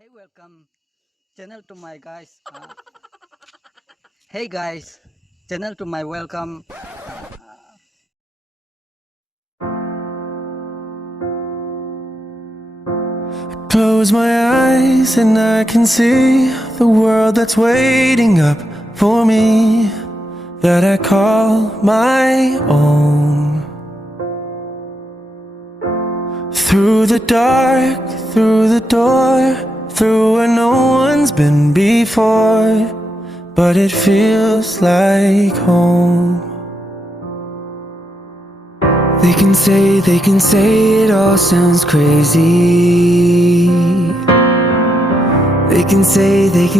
Hey, welcome channel to my guys. Hey guys, channel to my welcome. Close my eyes and I can see the world that's waiting up for me, that I call my own. Through the dark, through the door, through where no one's been before, but it feels like home. They can say it all sounds crazy. They can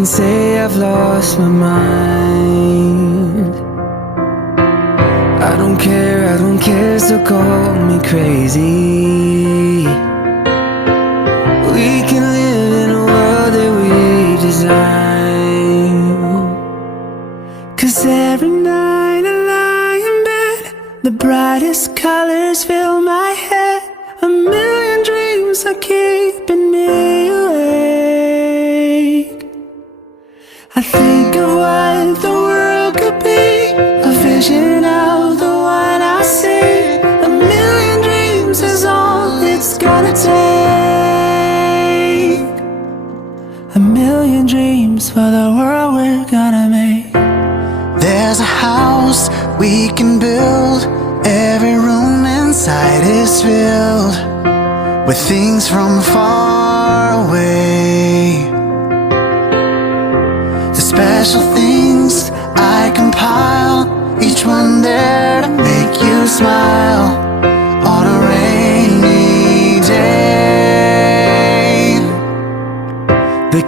say I've lost my mind. I don't care, so call me crazy. We can live in a world that we design. 'Cause every night I lie in bed, the brightest colors fill my head. A million dreams are keeping me awake. I think of what the world could be, a vision of the one I see. A million dreams is all it's gonna take. A million dreams for the world we're gonna make. There's a house we can build. Every room inside is filled with things from far away. The special things I compile, each one there to make you smile on a rainy day. They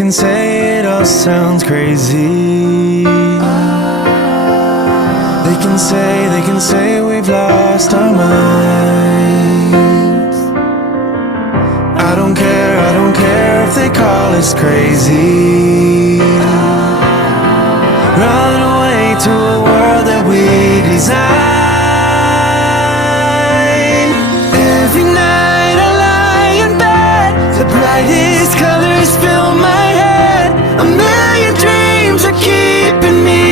can say it all sounds crazy. They can say we've lost our minds. I don't care if they call us crazy. Run away to a world that we design. Every night I lie in bed, the brightest colors fill my head. A million dreams are keeping me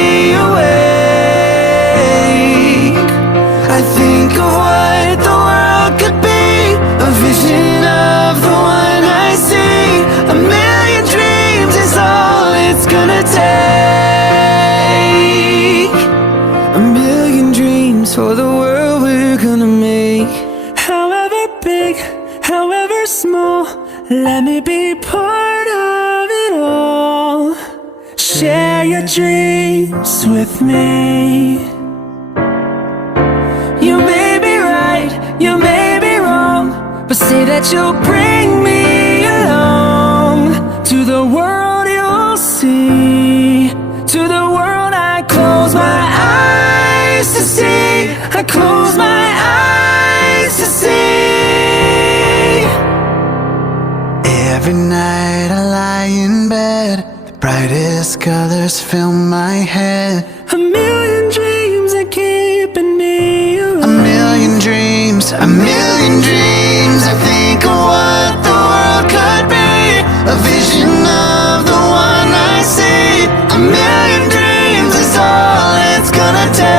awake. I think of what the world could be, a vision of the one I see. A million dreams is all it's gonna take. A million dreams for the world we're gonna make. However big, however small, let me be part of it all. Share your dreams with me. You may be right, you may be wrong, but say that you'll bring me along. To the world you'll see, to the world I close my eyes to see. I close my eyes to see. Every night I lie in bed, the brightest colors fill my head. A million dreams are keeping me awake. A million dreams, a million dreams. I think of what the world could be, a vision of the one I see. A million dreams is all it's gonna take.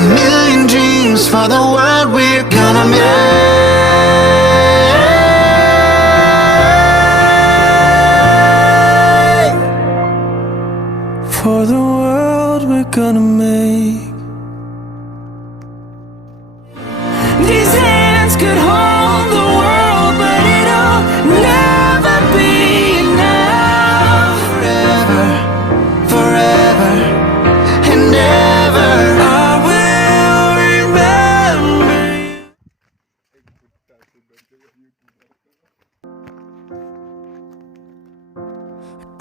A million dreams for the world we're gonna make. For the world we're gonna make. These hands could hold the world, but it'll never be enough. Forever, forever, and ever. I will remember.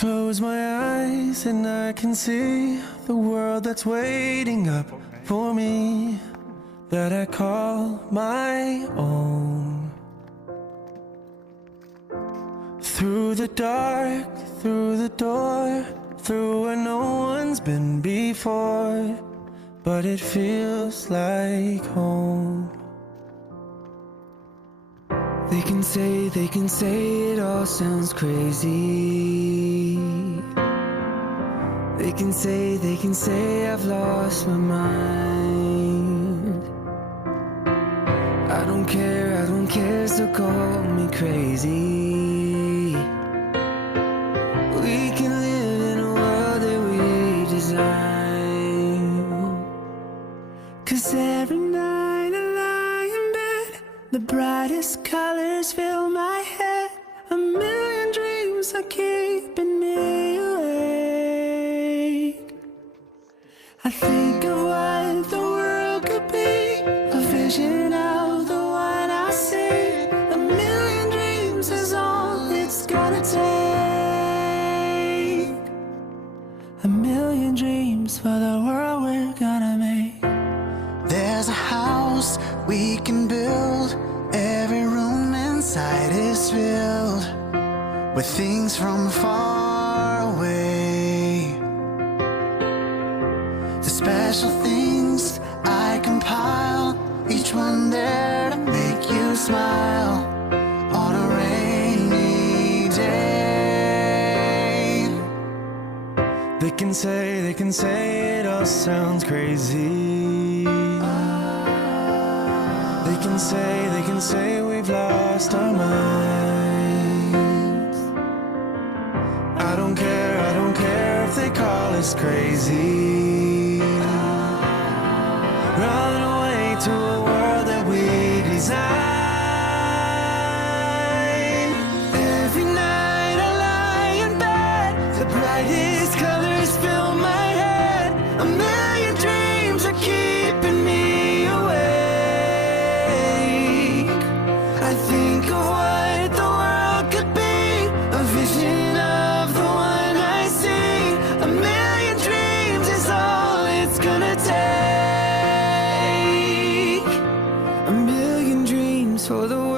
Close my eyes and I can see the world that's waiting up for me, that I call my own. Through the dark, through the door, through where no one's been before, but it feels like home. They can say it all sounds crazy. They can say I've lost my mind. I don't care, so call me crazy. We can live in a world that we design. 'Cause every night I lie in bed, the brightest colors fill my head. A million dreams are keeping me awake. I think of what the world could be, a vision of the one I see. A million dreams is all it's gonna take. A million dreams for the world we're gonna make. There's a house we can build. Every room inside is filled with things from far away. The special things I compile, each one there to make you smile on a rainy day. They can say it all sounds crazy. They can say we've lost our minds. I don't care if they call us crazy. Run away to a world that we design. Every night I lie in bed, the brightest colors fill my head. A million dreams are keeping me awake. I think of what the world could be, a vision of the one I see. A million dreams is all it's gonna take. A million dreams for the world